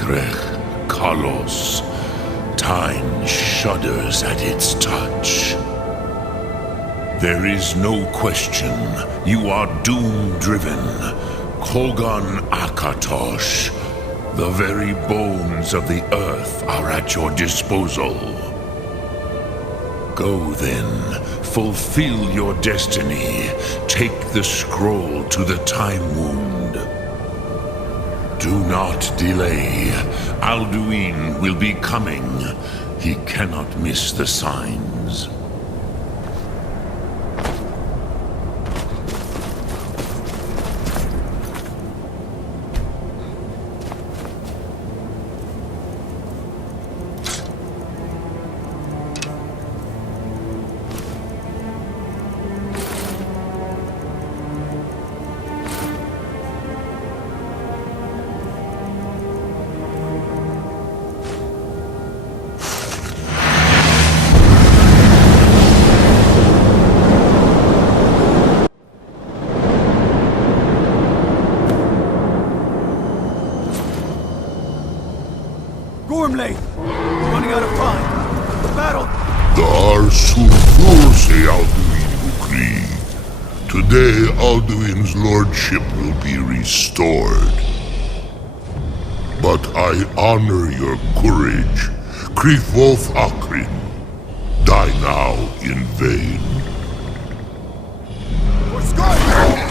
Akrech, Kalos. Time shudders at its touch. There is no question. You are doom-driven. Kogan Akatosh. The very bones of the earth are at your disposal. Go then, fulfill your destiny. Take the scroll to the Time Wound. Do not delay. Alduin will be coming. He cannot miss the signs. Gormley! Running out of time! The battle! Dar Sulfurse Alduin Ukri. Today Alduin's lordship will be restored. But I honor your courage. Krief Wolf Akrin. Die now in vain. For Skyrim!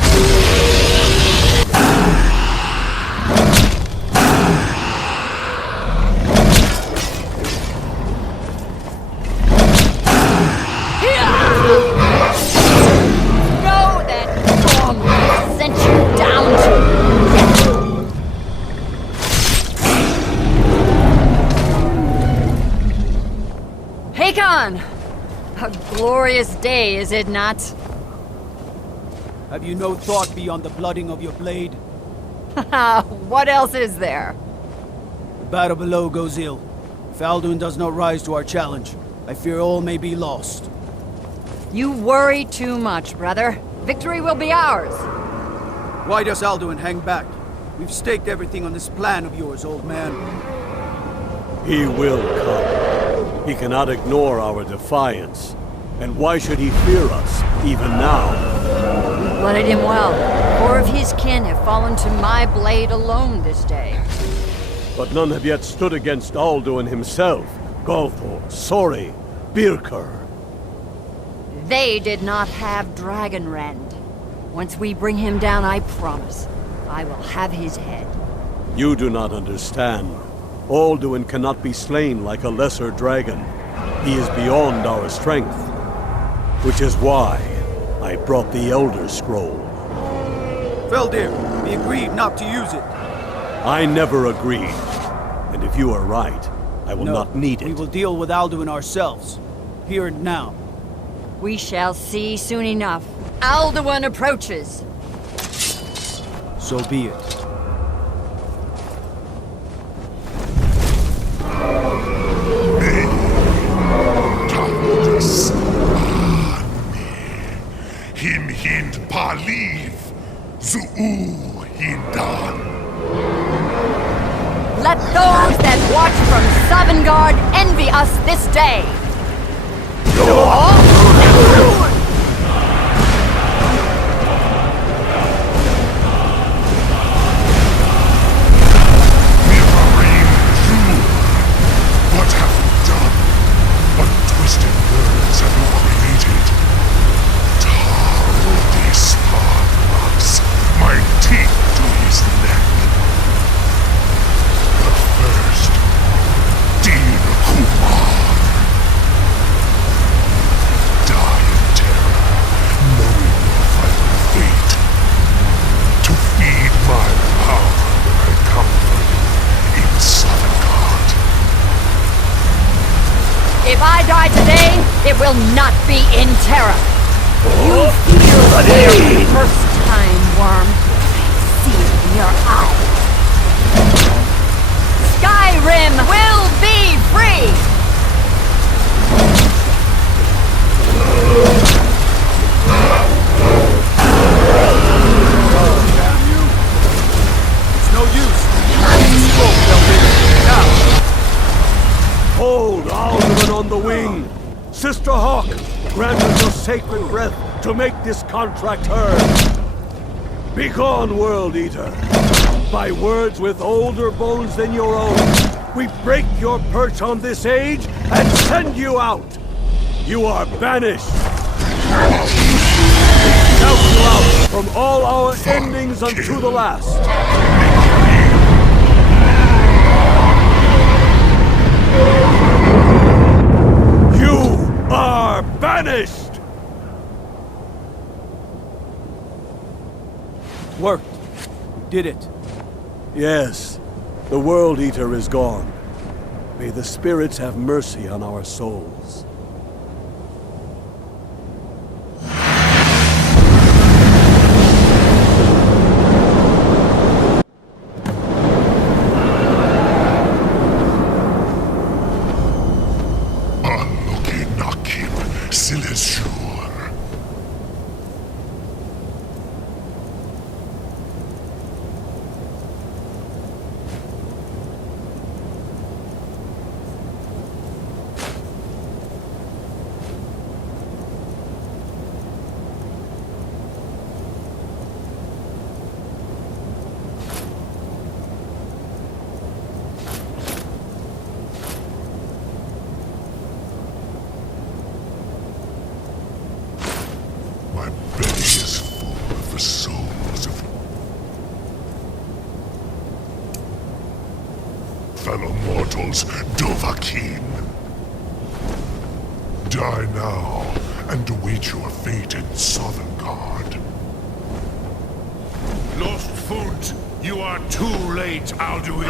A glorious day, is it not? Have you no thought beyond the blooding of your blade? What else is there? The battle below goes ill. If Alduin does not rise to our challenge, I fear all may be lost. You worry too much, brother. Victory will be ours. Why does Alduin hang back? We've staked everything on this plan of yours, old man. He will come. He cannot ignore our defiance. And why should he fear us, even now? We blooded him well. 4 of his kin have fallen to my blade alone this day. But none have yet stood against Alduin himself. Golthor, Sori, Birker. They did not have Dragonrend. Once we bring him down, I promise, I will have his head. You do not understand. Alduin cannot be slain like a lesser dragon. He is beyond our strength. Which is why I brought the Elder Scroll. Feldir, we agreed not to use it. I never agreed. And if you are right, I will not need it. We will deal with Alduin ourselves. Here and now. We shall see soon enough. Alduin approaches. So be it. Him hind paliv, zuu hindan. Let those that watch from Sovngarde envy us this day. What have you done? What twisted words have you created? Tar this rocks, my teeth to his neck. But first, dear Kumar, die in terror, knowing your final fate. To feed my power when I come for you in Sovngarde. If I die today, it will not be in terror. You feel fear for the first time, Worm. I see it in your eyes. Skyrim will be free! Damn you! It's no use. Scroll, Feldir. wing! Sister Hawk, grant us your sacred breath to make this contract heard! Begone, World Eater! By words with older bones than your own, we break your perch on this age and send you out! You are banished! We shout you out from all our endings unto the last! You are banished! Worked. You did it. Yes, the World Eater is gone. May the spirits have mercy on our souls. My belly is full of the souls of fellow mortals, Dovahkiin. Die now and await your fate in Sovngarde. Lost Foot, you are too late, Alduin.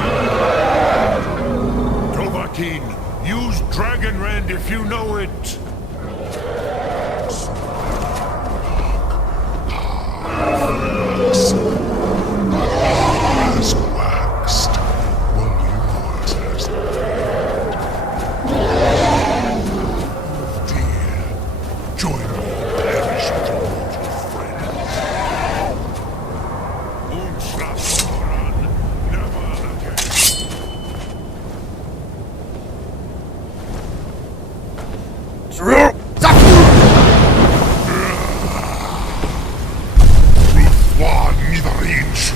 Dovahkiin, use Dragon Rend if you know it. Has waxed, while yours has waned. Dear, join me in perish with your mortal friend. Unschlafzoran, never again. Ruthwan Nidarin Shur.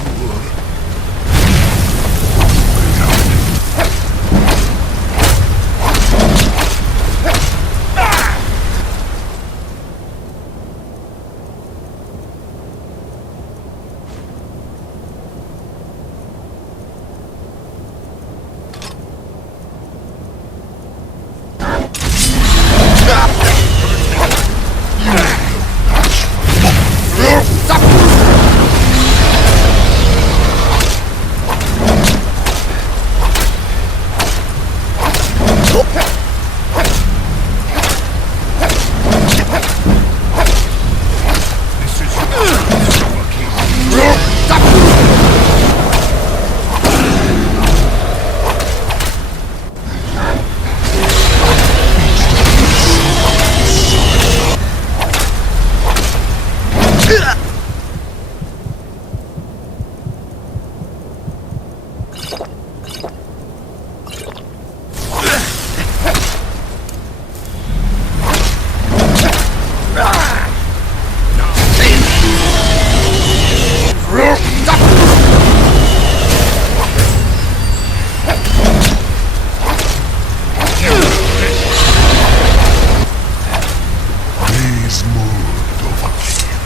Please move, Dovahkiin.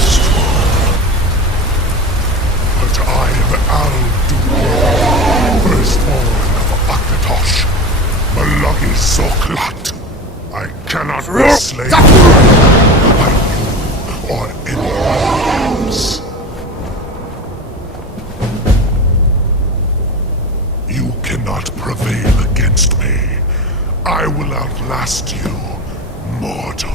Strong. But I am Alduin, firstborn of Akatosh, Malagi Zoklat. I cannot be slain by you or anyone else. You cannot prevail against me. I will outlast you, mortal.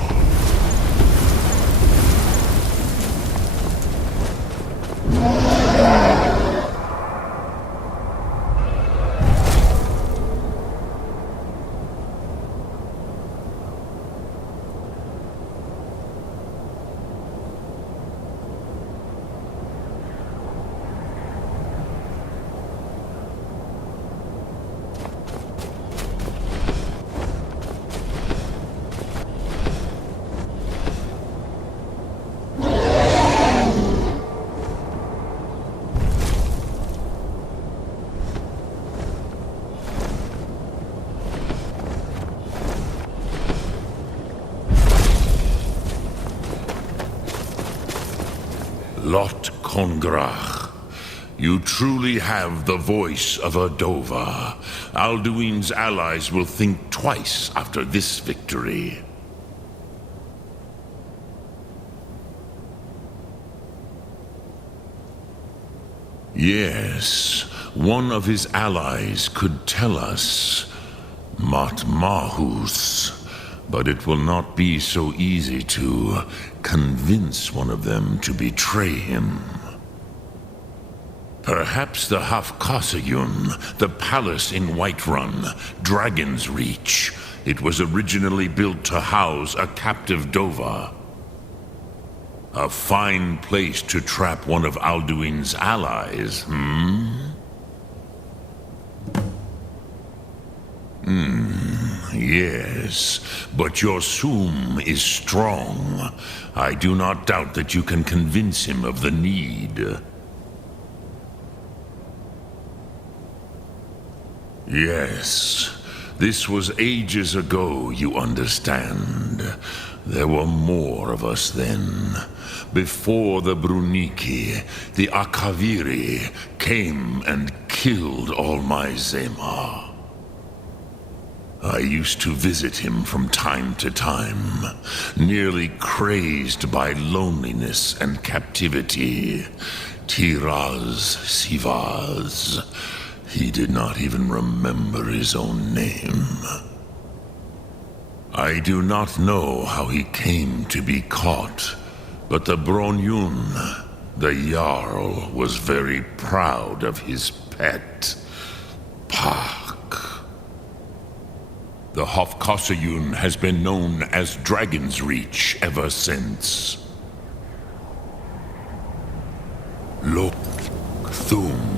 Lot Kongrach. You truly have the voice of a Dova. Alduin's allies will think twice after this victory. Yes, one of his allies could tell us Matmahus, but it will not be so easy to convince one of them to betray him. Perhaps the Hafkasayun, the palace in Whiterun, Dragon's Reach. It was originally built to house a captive Dova. A fine place to trap one of Alduin's allies, Yes, but your Sum is strong. I do not doubt that you can convince him of the need. Yes, this was ages ago, you understand. There were more of us then. Before the Bruniki, the Akaviri came and killed all my Zema. I used to visit him from time to time, nearly crazed by loneliness and captivity. Tiraz Sivaz. He did not even remember his own name. I do not know how he came to be caught, but the Bronyun, the Jarl, was very proud of his pet, Pak. The Hofkasayun has been known as Dragon's Reach ever since. Look, Thum.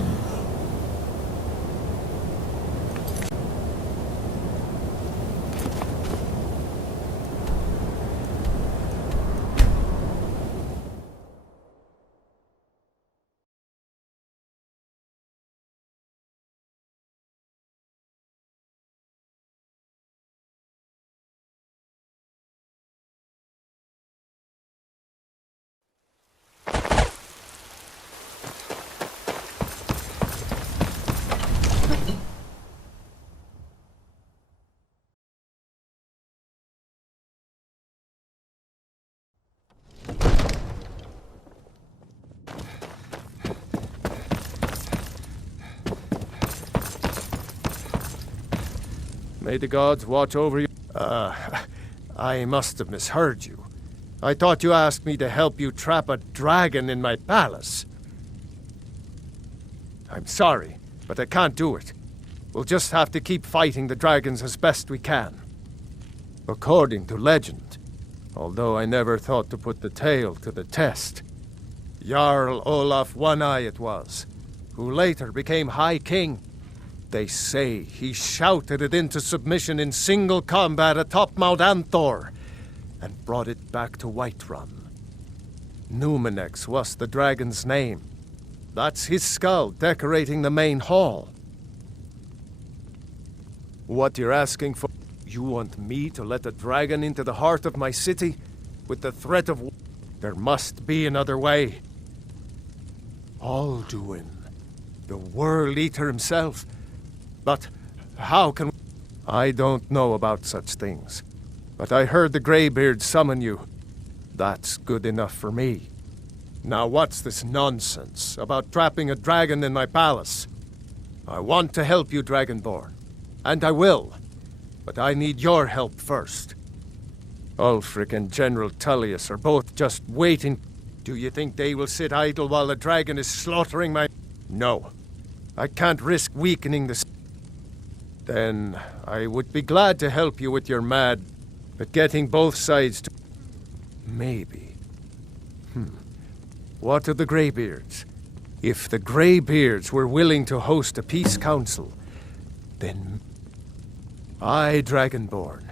May the gods watch over you. I must have misheard you. I thought you asked me to help you trap a dragon in my palace. I'm sorry, but I can't do it. We'll just have to keep fighting the dragons as best we can. According to legend, although I never thought to put the tale to the test, Jarl Olaf One-Eye it was, who later became High King. They say he shouted it into submission in single combat atop Mount Anthor, and brought it back to Whiterun. Numenex was the dragon's name. That's his skull decorating the main hall. What you're asking for? You want me to let a dragon into the heart of my city? With the threat of... There must be another way. Alduin, the World Eater himself. But how can... I don't know about such things. But I heard the Greybeard summon you. That's good enough for me. Now what's this nonsense about trapping a dragon in my palace? I want to help you, Dragonborn. And I will. But I need your help first. Ulfric and General Tullius are both just waiting. Do you think they will sit idle while the dragon is slaughtering my... No. I can't risk weakening the... Then I would be glad to help you with your mad, but getting both sides to... Maybe. What of the Greybeards? If the Greybeards were willing to host a peace council, then... Aye, Dragonborn.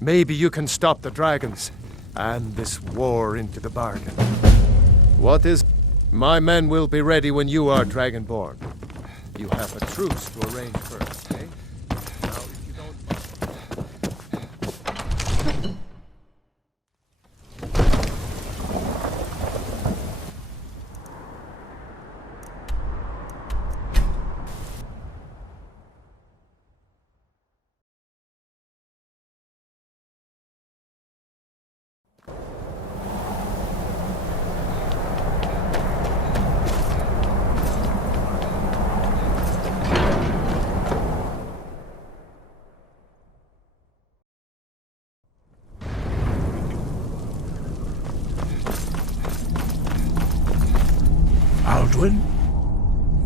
Maybe you can stop the dragons, and this war into the bargain. What is... My men will be ready when you are, Dragonborn. You have a truce to arrange first, eh? Now, if you don't...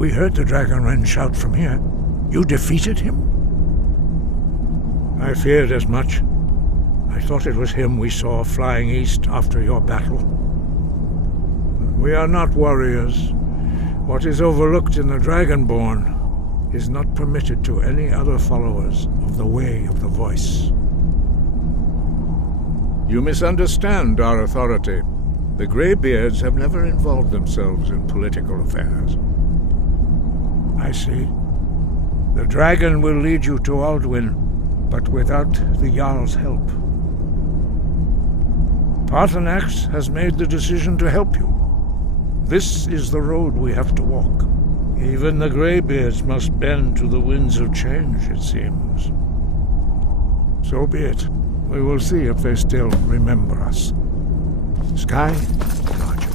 We heard the Dragonren shout from here. You defeated him? I feared as much. I thought it was him we saw flying east after your battle. We are not warriors. What is overlooked in the Dragonborn is not permitted to any other followers of the Way of the Voice. You misunderstand our authority. The Greybeards have never involved themselves in political affairs. I see. The dragon will lead you to Alduin, but without the Jarl's help. Paarthurnax has made the decision to help you. This is the road we have to walk. Even the Greybeards must bend to the winds of change, it seems. So be it. We will see if they still remember us. Sky, guard you.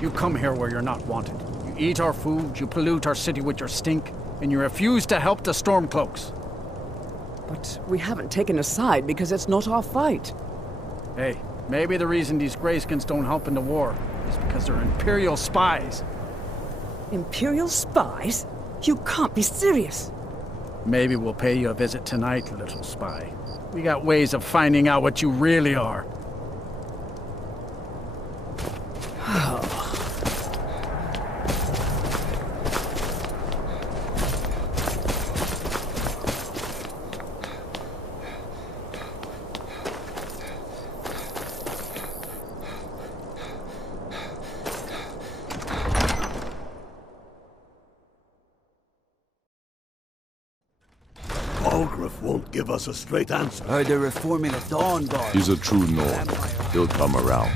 You come here where you're not wanted. You eat our food, you pollute our city with your stink, and you refuse to help the Stormcloaks. But we haven't taken a side because it's not our fight. Hey, maybe the reason these Greyskins don't help in the war is because they're Imperial spies. Imperial spies? You can't be serious. Maybe we'll pay you a visit tonight, little spy. We got ways of finding out what you really are. Algriff won't give us a straight answer. Heard they're reforming the Dawn Guard. He's a true Nord. He'll come around.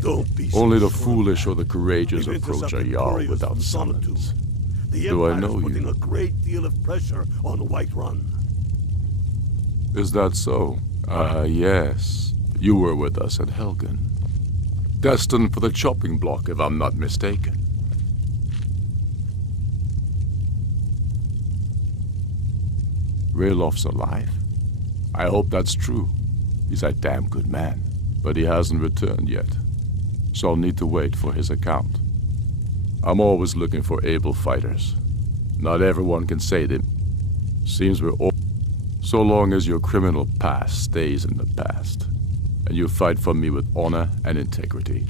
Don't be so Only the sure. foolish or the courageous We've approach a intercepted Jarl couriers without from summons. Sonotube. The Do I Empire's know putting you? a great deal of pressure on Whiterun. Is that so? Yes. You were with us at Helgen. Destined for the chopping block, if I'm not mistaken. Raylof's alive? I hope that's true. He's a damn good man. But he hasn't returned yet. So I'll need to wait for his account. I'm always looking for able fighters. Not everyone can say that. Seems we're all... So long as your criminal past stays in the past, and you fight for me with honor and integrity.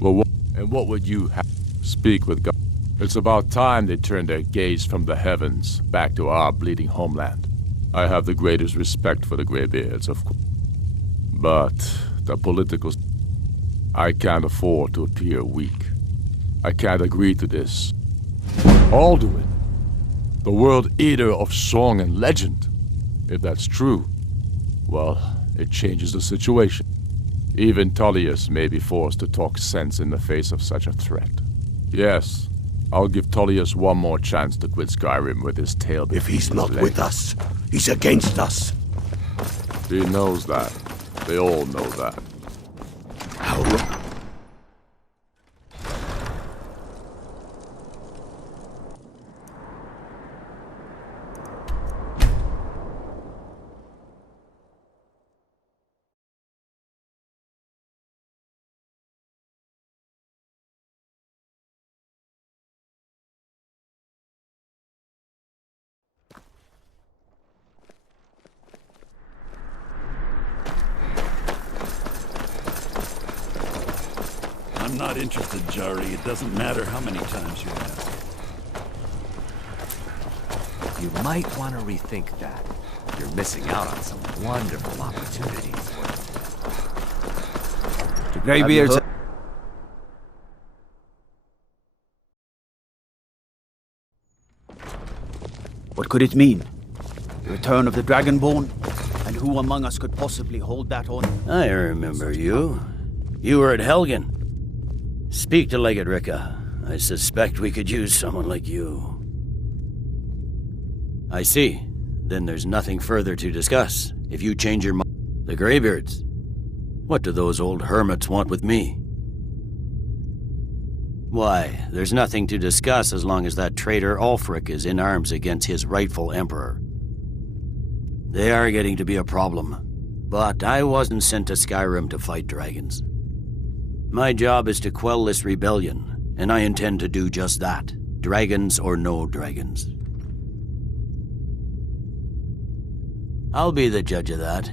Well, what would you have? Speak with God. It's about time they turned their gaze from the heavens back to our bleeding homeland. I have the greatest respect for the Greybeards, of course. But the political... I can't afford to appear weak. I can't agree to this. Alduin, the world eater of song and legend. If that's true, well, it changes the situation. Even Tullius may be forced to talk sense in the face of such a threat. Yes, I'll give Tullius one more chance to quit Skyrim with his tail between If he's his not legs. with us, he's against us. He knows that. They all know that. How long? not interested, Jari. It doesn't matter how many times you ask. You might want to rethink that. You're missing out on some wonderful opportunities. The Greybeards... What could it mean? The return of the Dragonborn? And who among us could possibly hold that on? I remember you. You were at Helgen. Speak to Legate Ricka. I suspect we could use someone like you. I see. Then there's nothing further to discuss. If you change your mind... The Greybeards. What do those old hermits want with me? Why, there's nothing to discuss as long as that traitor Ulfric is in arms against his rightful emperor. They are getting to be a problem. But I wasn't sent to Skyrim to fight dragons. My job is to quell this rebellion, and I intend to do just that. Dragons or no dragons. I'll be the judge of that.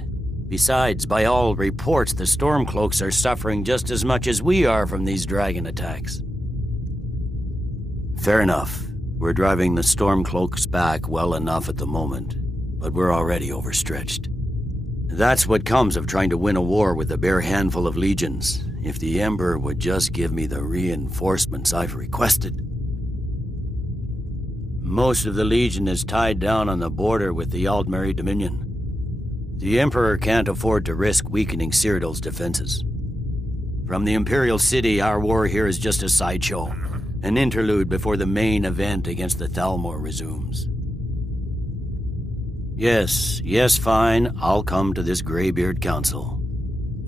Besides, by all reports, the Stormcloaks are suffering just as much as we are from these dragon attacks. Fair enough. We're driving the Stormcloaks back well enough at the moment, but we're already overstretched. That's what comes of trying to win a war with a bare handful of legions. If the Emperor would just give me the reinforcements I've requested. Most of the Legion is tied down on the border with the Aldmeri Dominion. The Emperor can't afford to risk weakening Cyrodiil's defenses. From the Imperial City, our war here is just a sideshow. An interlude before the main event against the Thalmor resumes. Yes, fine. I'll come to this Greybeard Council.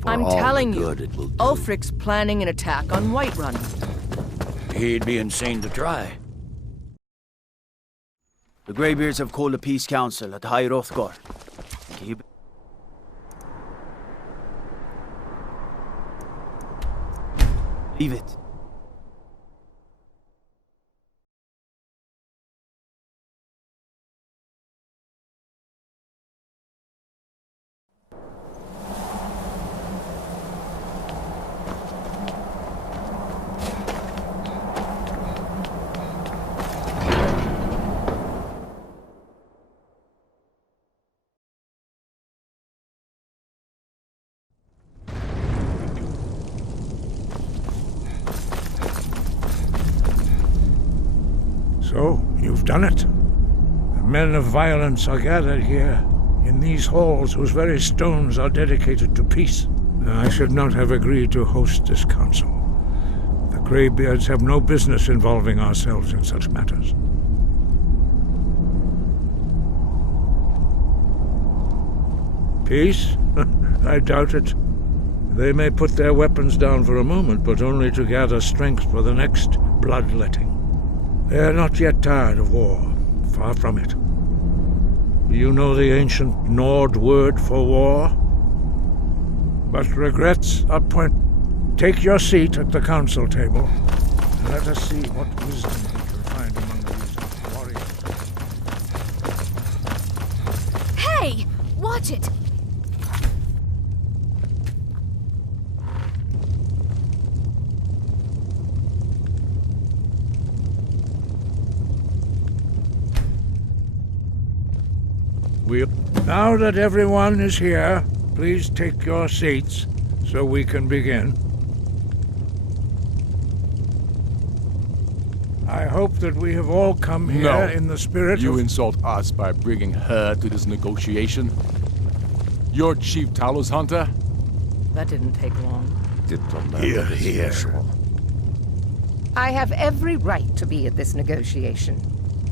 I'm telling you, it will do. Ulfric's planning an attack on Whiterun. He'd be insane to try. The Greybeards have called a peace council at High Hrothgar. Keep... Leave it. So, you've done it. The men of violence are gathered here, in these halls whose very stones are dedicated to peace. I should not have agreed to host this council. The Greybeards have no business involving ourselves in such matters. Peace? I doubt it. They may put their weapons down for a moment, but only to gather strength for the next bloodletting. They are not yet tired of war. Far from it. Do you know the ancient Nord word for war? But regrets are point. Take your seat at the council table, and let us see what wisdom we can find among these warriors. Hey! Watch it! Now that everyone is here, please take your seats so we can begin. I hope that we have all come here in the spirit You of... insult us by bringing her to this negotiation? You're Chief Talos Hunter? That didn't take long. Here. I have every right to be at this negotiation.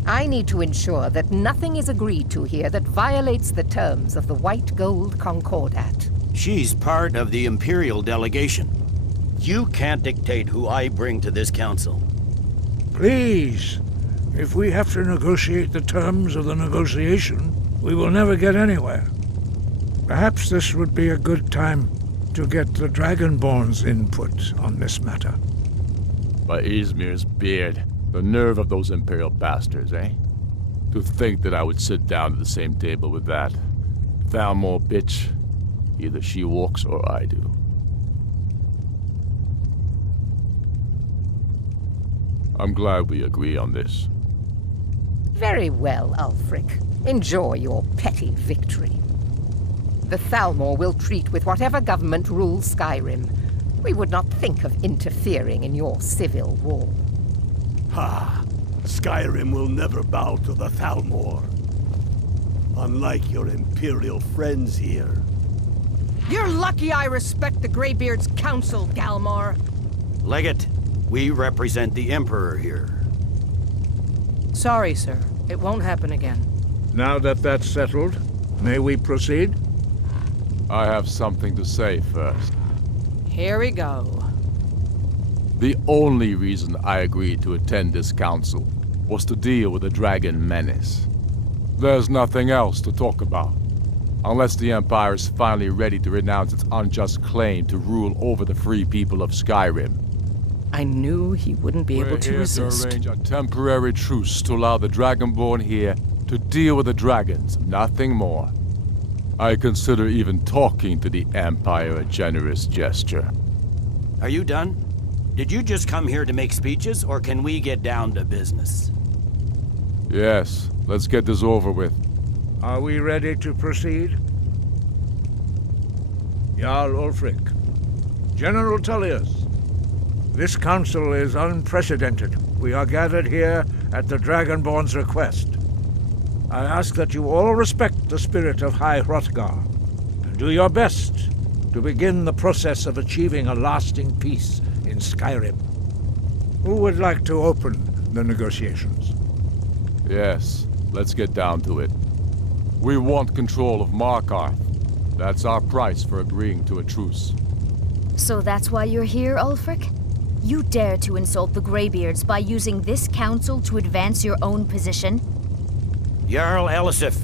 I need to ensure that nothing is agreed to here that violates the terms of the White Gold Concordat. She's part of the Imperial delegation. You can't dictate who I bring to this council. Please, if we have to negotiate the terms of the negotiation, we will never get anywhere. Perhaps this would be a good time to get the Dragonborn's input on this matter. By Izmir's beard. The nerve of those Imperial bastards, eh? To think that I would sit down at the same table with that Thalmor bitch. Either she walks or I do. I'm glad we agree on this. Very well, Ulfric. Enjoy your petty victory. The Thalmor will treat with whatever government rules Skyrim. We would not think of interfering in your civil war. Ha! Skyrim will never bow to the Thalmor. Unlike your Imperial friends here. You're lucky I respect the Greybeard's counsel, Galmar. Legate, we represent the Emperor here. Sorry, sir. It won't happen again. Now that that's settled, may we proceed? I have something to say first. Here we go. The only reason I agreed to attend this council was to deal with the dragon menace. There's nothing else to talk about. Unless the Empire is finally ready to renounce its unjust claim to rule over the free people of Skyrim. I knew he wouldn't be able to resist. We're here to arrange a temporary truce to allow the Dragonborn here to deal with the dragons, nothing more. I consider even talking to the Empire a generous gesture. Are you done? Did you just come here to make speeches, or can we get down to business? Yes, let's get this over with. Are we ready to proceed? Jarl Ulfric. General Tullius. This council is unprecedented. We are gathered here at the Dragonborn's request. I ask that you all respect the spirit of High Hrothgar, and do your best to begin the process of achieving a lasting peace in Skyrim. Who would like to open the negotiations? Yes, let's get down to it. We want control of Markarth. That's our price for agreeing to a truce. So that's why you're here, Ulfric? You dare to insult the Greybeards by using this council to advance your own position? Jarl Elisif.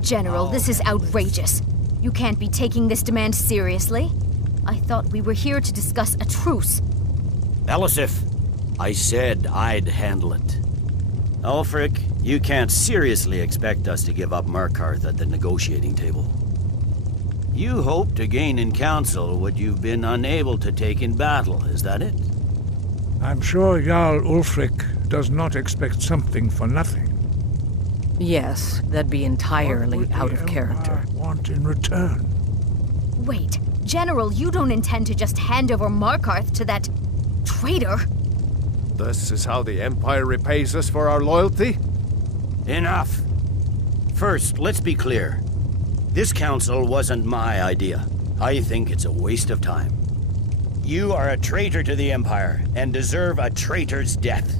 General, this is outrageous. You can't be taking this demand seriously. I thought we were here to discuss a truce. Elisif, I said I'd handle it. Ulfric, you can't seriously expect us to give up Markarth at the negotiating table. You hope to gain in council what you've been unable to take in battle, is that it? I'm sure Jarl Ulfric does not expect something for nothing. Yes, that'd be entirely out of character. Want in return? Wait, General, you don't intend to just hand over Markarth to that traitor? This is how the Empire repays us for our loyalty? Enough. First, let's be clear. This council wasn't my idea. I think it's a waste of time. You are a traitor to the Empire and deserve a traitor's death.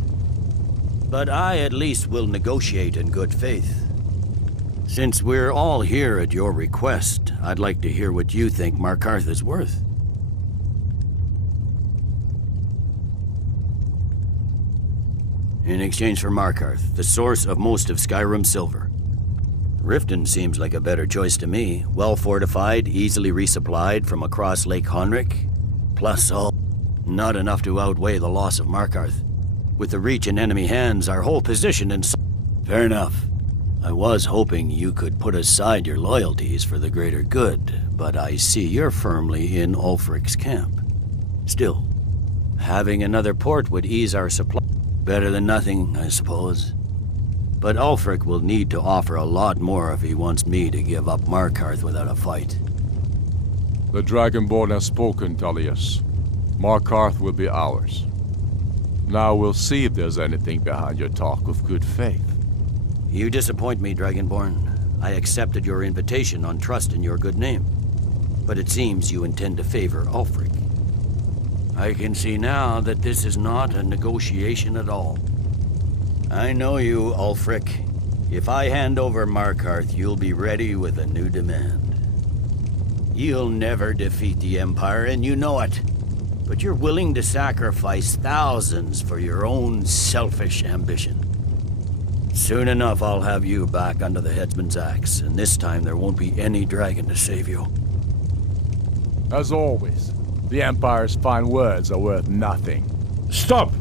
But I at least will negotiate in good faith. Since we're all here at your request, I'd like to hear what you think Markarth is worth. In exchange for Markarth, the source of most of Skyrim's silver. Riften seems like a better choice to me. Well fortified, easily resupplied from across Lake Honric. Plus all, not enough to outweigh the loss of Markarth. With the Reach in enemy hands, our whole position in... Fair enough. I was hoping you could put aside your loyalties for the greater good, but I see you're firmly in Ulfric's camp. Still, having another port would ease our supply. Better than nothing, I suppose. But Ulfric will need to offer a lot more if he wants me to give up Markarth without a fight. The Dragonborn has spoken, Tullius. Markarth will be ours. Now we'll see if there's anything behind your talk of good faith. You disappoint me, Dragonborn. I accepted your invitation on trust in your good name. But it seems you intend to favor Ulfric. I can see now that this is not a negotiation at all. I know you, Ulfric. If I hand over Markarth, you'll be ready with a new demand. You'll never defeat the Empire, and you know it. But you're willing to sacrifice thousands for your own selfish ambition. Soon enough, I'll have you back under the headsman's axe, and this time there won't be any dragon to save you. As always, the Empire's fine words are worth nothing. Stop!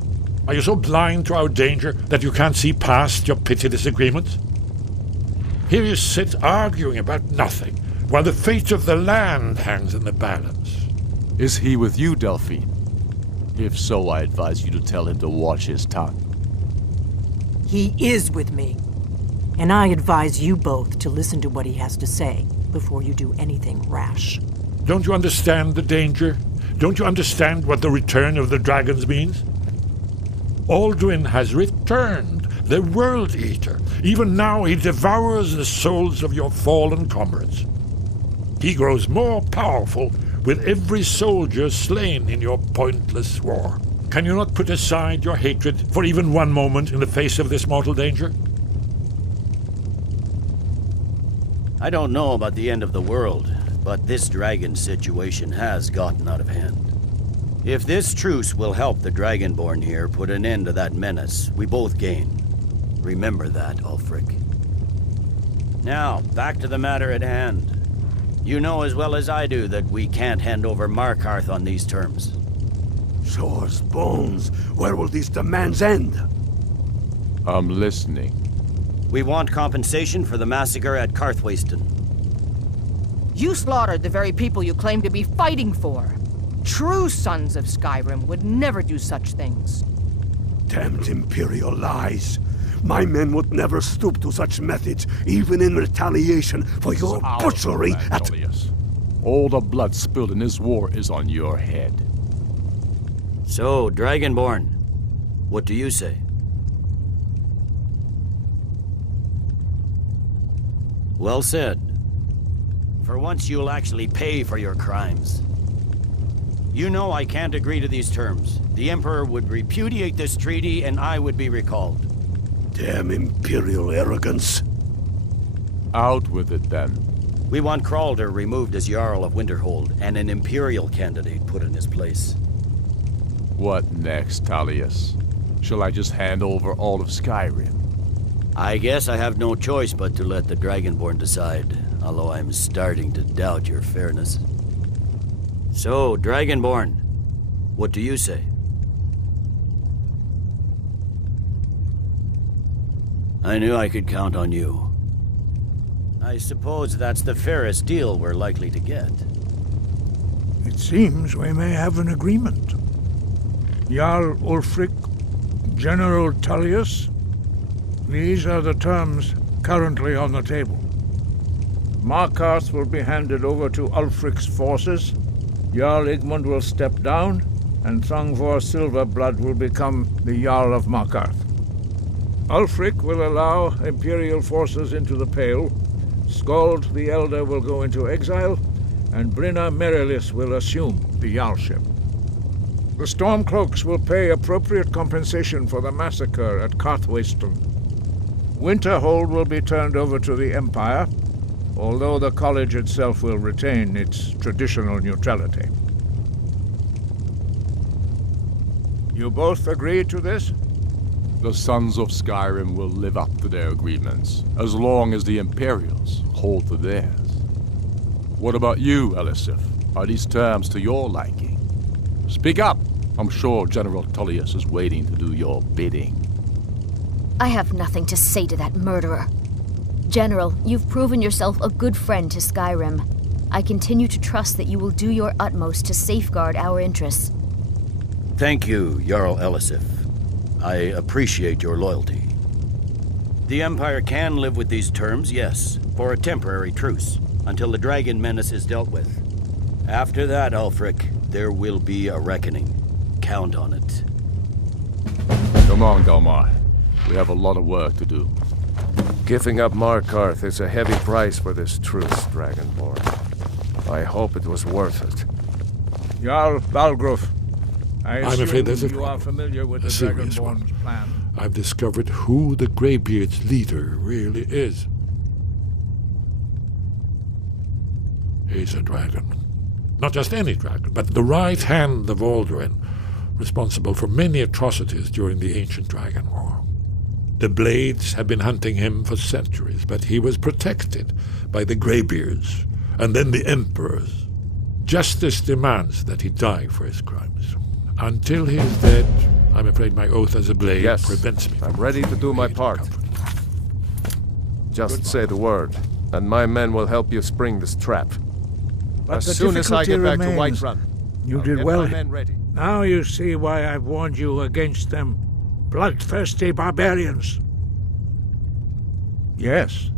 Are you so blind to our danger that you can't see past your petty disagreements? Here you sit arguing about nothing, while the fate of the land hangs in the balance. Is he with you, Delphine? If so, I advise you to tell him to watch his tongue. He is with me. And I advise you both to listen to what he has to say before you do anything rash. Don't you understand the danger? Don't you understand what the return of the dragons means? Alduin has returned, the World Eater. Even now he devours the souls of your fallen comrades. He grows more powerful with every soldier slain in your pointless war. Can you not put aside your hatred for even one moment in the face of this mortal danger? I don't know about the end of the world, but this dragon situation has gotten out of hand. If this truce will help the Dragonborn here put an end to that menace, we both gain. Remember that, Ulfric. Now, back to the matter at hand. You know as well as I do that we can't hand over Markarth on these terms. Shores, bones, where will these demands end? I'm listening. We want compensation for the massacre at Karthwasten. You slaughtered the very people you claim to be fighting for. True sons of Skyrim would never do such things. Damned Imperial lies. My men would never stoop to such methods, even in retaliation for your butchery at... Tullius. All the blood spilled in this war is on your head. So, Dragonborn, what do you say? Well said. For once you'll actually pay for your crimes. You know I can't agree to these terms. The Emperor would repudiate this treaty and I would be recalled. Damn Imperial arrogance. Out with it, then. We want Kralder removed as Jarl of Winterhold and an Imperial candidate put in his place. What next, Tullius? Shall I just hand over all of Skyrim? I guess I have no choice but to let the Dragonborn decide, although I'm starting to doubt your fairness. So, Dragonborn, what do you say? I knew I could count on you. I suppose that's the fairest deal we're likely to get. It seems we may have an agreement. Jarl Ulfric, General Tullius, these are the terms currently on the table. Markarth will be handed over to Ulfric's forces, Jarl Igmund will step down, and Thongvor Silverblood will become the Jarl of Markarth. Ulfric will allow Imperial forces into the Pale, Skald the Elder will go into exile, and Brinna Merilis will assume the Jarlship. The Stormcloaks will pay appropriate compensation for the massacre at Karthwasten. Winterhold will be turned over to the Empire, although the college itself will retain its traditional neutrality. You both agree to this? The Sons of Skyrim will live up to their agreements, as long as the Imperials hold to theirs. What about you, Elisif? Are these terms to your liking? Speak up! I'm sure General Tullius is waiting to do your bidding. I have nothing to say to that murderer. General, you've proven yourself a good friend to Skyrim. I continue to trust that you will do your utmost to safeguard our interests. Thank you, Jarl Elisif. I appreciate your loyalty. The Empire can live with these terms, yes, for a temporary truce, until the dragon menace is dealt with. After that, Ulfric, there will be a reckoning. Count on it. Come on, Galmar. We have a lot of work to do. Giving up Markarth is a heavy price for this truce, Dragonborn. I hope it was worth it. Jarl Balgruf, I'm afraid there's you are familiar with the Dragonborn's plan. I've discovered who the Greybeard's leader really is. He's a dragon. Not just any dragon, but the right hand of Alduin, responsible for many atrocities during the Ancient Dragon War. The Blades have been hunting him for centuries, but he was protected by the Greybeards, and then the Emperors. Justice demands that he die for his crimes. Until he is dead, I'm afraid my oath as a Blade prevents me. I'm ready to do my part. Just say the word, and my men will help you spring this trap. But as soon as I get back to remains. Whiterun, You I'll did get well. my men ready. Now you see why I've warned you against them bloodthirsty barbarians. Yes,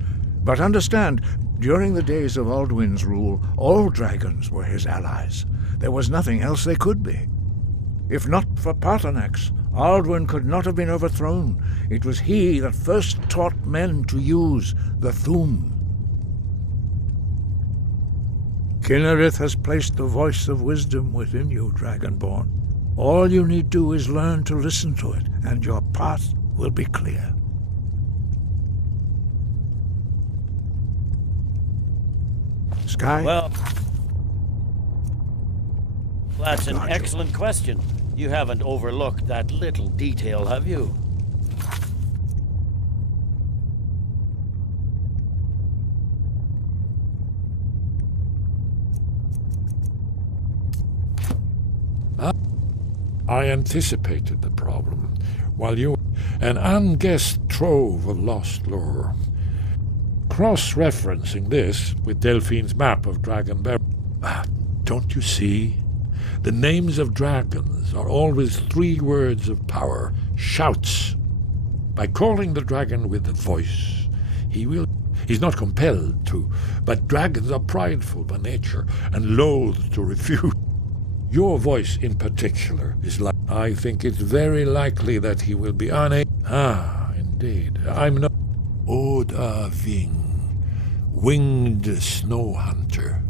but understand, during the days of Alduin's rule, all dragons were his allies. There was nothing else they could be. If not for Paarthurnax, Alduin could not have been overthrown. It was he that first taught men to use the Thu'um. Kynareth has placed the voice of wisdom within you, Dragonborn. All you need do is learn to listen to it, and your path will be clear. Sky? Well, that's an excellent question. You haven't overlooked that little detail, have you? I anticipated the problem, while you... an unguessed trove of lost lore. Cross-referencing this with Delphine's map of Dragonberry. Don't you see? The names of dragons are always 3 words of power, shouts. By calling the dragon with a voice, he's not compelled to, but dragons are prideful by nature and loath to refute. Your voice in particular is like... I think it's very likely that he will be unable... indeed. I'm not... Oda Ving, winged snow hunter.